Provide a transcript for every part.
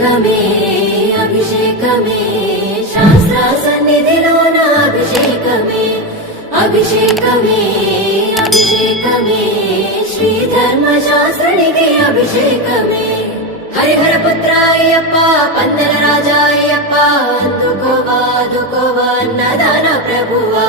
అభిషేకమే అభిషేకమే శాస్త్ర సన్నిధిలోన అభిషేకమే అభిషేకమే అభిషేకమే శ్రీ ధర్మశాస్త్రునికి అభిషేకమే హరిహర పుత్ర అయ్యప్ప పందల రాజా అయ్యప్ప అందుకోవా అందుకోవా అన్నదాన ప్రభువా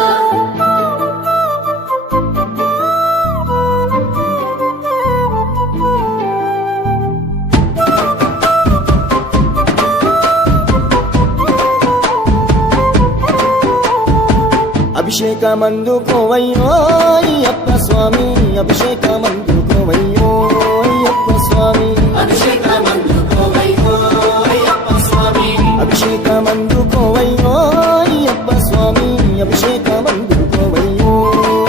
అభిషేకమందుకోవయ్యో అయ్యప్ప స్వామి అభిషేకమందుకోవయ్యో అయ్యప్ప స్వామి అభిషేకమందుకోవయ్యో అయ్యప్ప స్వామి అభిషేకమందుకోవయ్యో అయ్యప్ప స్వామి అభిషేకమందుకోవయ్యో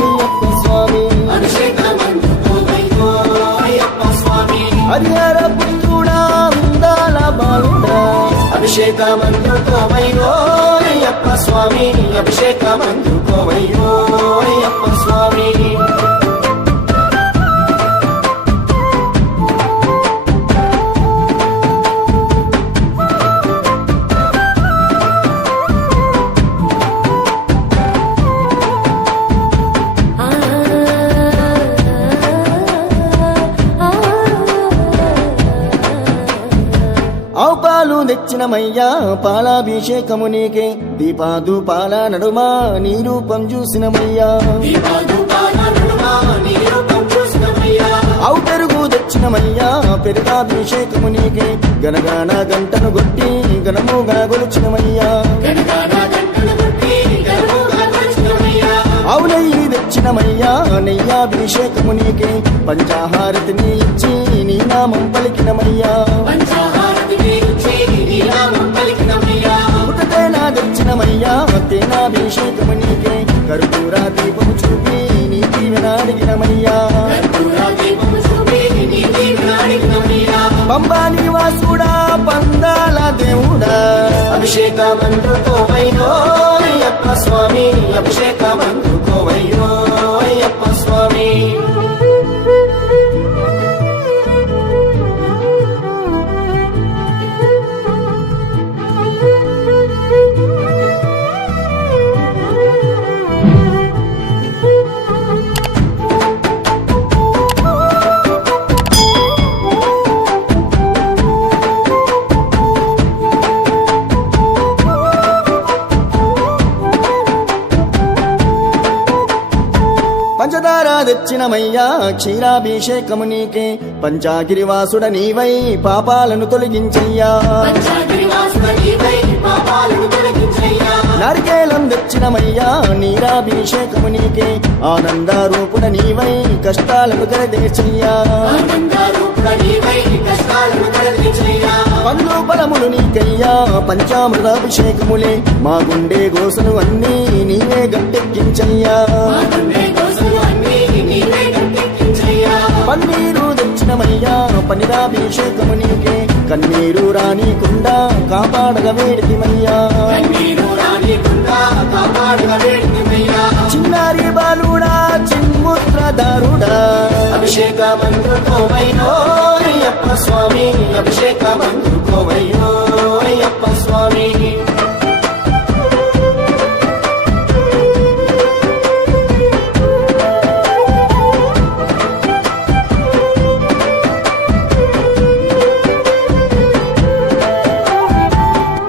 అయ్యప్ప స్వామి అభిషేకమందుకోవయ్యో అయ్యప్ప స్వామి హరిహర పుత్రుడా అందాల బాలుడా అభిషేకమందుకోవయ్యో అయ్యప్ప స్వామి అభిషేకమందుకోవయ్యో అయ్యప్ప స్వామి ఆవు పాలు తెచ్చినమయ్యా పాలాభిషేకము నీకే దీపాదుపాల నడుమా నీ రూపం చూసినమయ్యా ఆవు పెరుగు తెచ్చినమయ్యా పెరుగాభిషేకము నీకే గనగాన గంటను కొట్టి గణముగా గొలిచినమయ్యా ఆవు నెయ్యి తెచ్చినమయ్యా నెయ్యాభిషేకము నీకే పంచాహారతిని ఇచ్చి నీ నామం పలికినమయ్యా పుట్టతేనా తెచ్చినమయ్యా తేనాభిషేకము నీకే కర్పూర దీపము చూపి నీ దీవెన అడిగినమయ్యా పంబా నివాసుడా పందాల దేవుడా అభిషేకమందుకోవయ్యో అయ్యప్ప స్వామి అభిషేకమందుకోవయ్యో అయ్యప్ప స్వామి పంచదార తెచ్చినమయ్యా క్షీరాభిషేకము నీకే పంచాగిరివాసుడ నీవై పాపాలను తొలగించయ్యా నారికేళం తెచ్చినమయ్యా నీరాభిషేకము నీకే ఆనందారూపుడ నీవై కష్టాలను తెరదేర్చయ్యా పండ్లు ఫలములు నీకయ్యా పంచామృతాభిషేకములే మా గుండె గోసలు అన్నీ నీవే గట్టెక్కించయ్యా పన్నీరు తెచ్చినమయ్యా పన్నీరాభిషేకము నీకే కన్నీరు రానికుండా కాపాడగ వేడితిమయ్యా చిన్నారి బాలుడా చిన్ముద్రదారుడా అభిషేకమందుకోవయ్యో అయ్యప్ప స్వామి అభిషేకమందుకోవయ్యో అయ్యప్ప స్వామి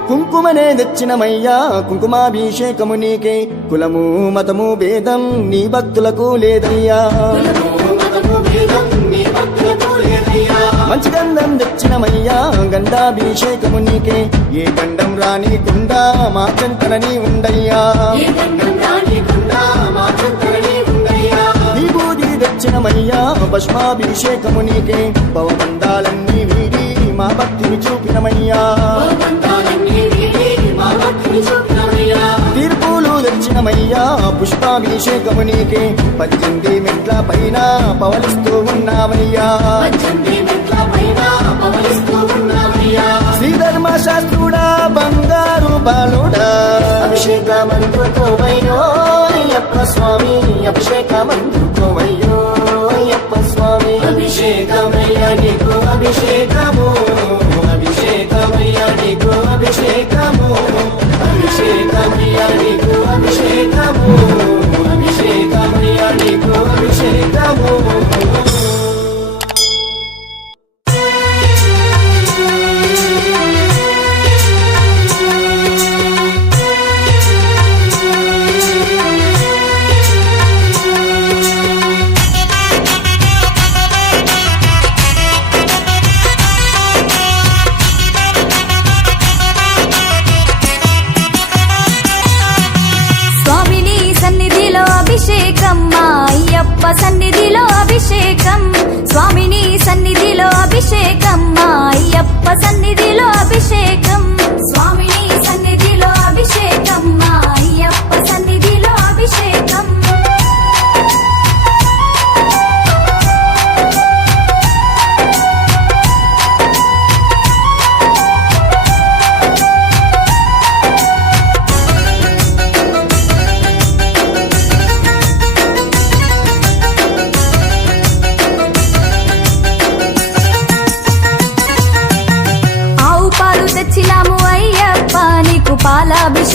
కుంకుమనే తెచ్చినమయ్యా కుంకుమాభిషేకము నీకే కులము మతము భేదం నీ భక్తులకు లేదయ్యా మంచి గంధం తెచ్చినమయ్యా గంధాభిషేకము నీకే ఏ గంధం రానికుండా మా చెంతనని ఉండయ్యా విభూది తెచ్చినమయ్యా భస్మాభిషేకము నీకే భవబంధాలన్నీ వీడి మా భక్తిని చూపినమయ్యా తీర్పులు తెచ్చినమయ్యా పుష్పాభిషేకము నీకే 18 మెట్ల పైన పవలిస్తూ ఉన్నామయ్యా శ్రీధర్మ శాస్త్రుడా బంగారు బాలుడా అభిషేకమందుకోవయ్యో అయ్యప్ప స్వామి అభిషేకమందుకోవయ్యో అయ్యప్ప స్వామి అభిషేకమయ్య నీకు అభిషేకము అభిషేకమయ్య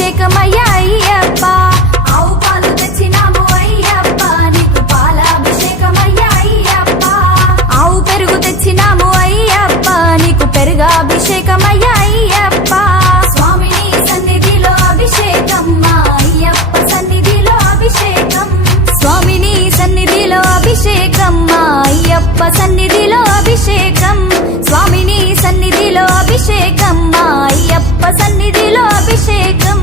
అభిషేకమయ్యా అయ్యప్ప ఆవు పాలు తెచ్చినాము అయ్యప్ప నీకు పాలాభిషేకమయ్యా అయ్యప్ప ఆవు పెరుగు తెచ్చినాము అయ్యప్ప నీకు పెరుగాభిషేకమయ్యా అయ్యప్ప స్వామిని సన్నిధిలో అభిషేకం మా అయ్యప్ప సన్నిధిలో అభిషేకం స్వామిని సన్నిధిలో అభిషేకం మా అయ్యప్ప సన్నిధిలో అభిషేకం స్వామిని సన్నిధిలో అభిషేకం మా అయ్యప్ప సన్నిధిలో అభిషేకం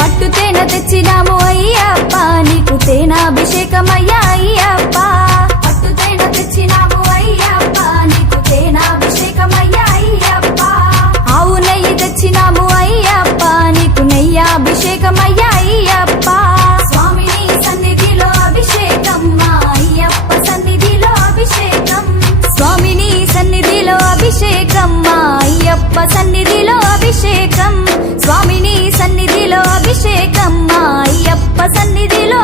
పట్టు తేనె తెచ్చినాము అయ్యప్ప నీకు తేనాభిషేకమయ్యా అయ్యప్ప పట్టు తేనె తెచ్చినాము అయ్యప్ప నీకు తేనాభిషేకమయ్యా అయ్యప్ప ఆవు నెయ్యి తెచ్చినాము అయ్యప్ప నీకు నెయ్యాభిషేకమయ్యా అయ్యప్ప స్వామిని సన్నిధిలో అభిషేకం మా అయ్యప్ప సన్నిధిలో అభిషేకం స్వామిని సన్నిధిలో అభిషేకం మా అయ్యప్ప సన్నిధిలో అభిషేకం స్వామిని సన్నిధిలో అభిషేకం మా అయ్యప్ప సన్నిధిలో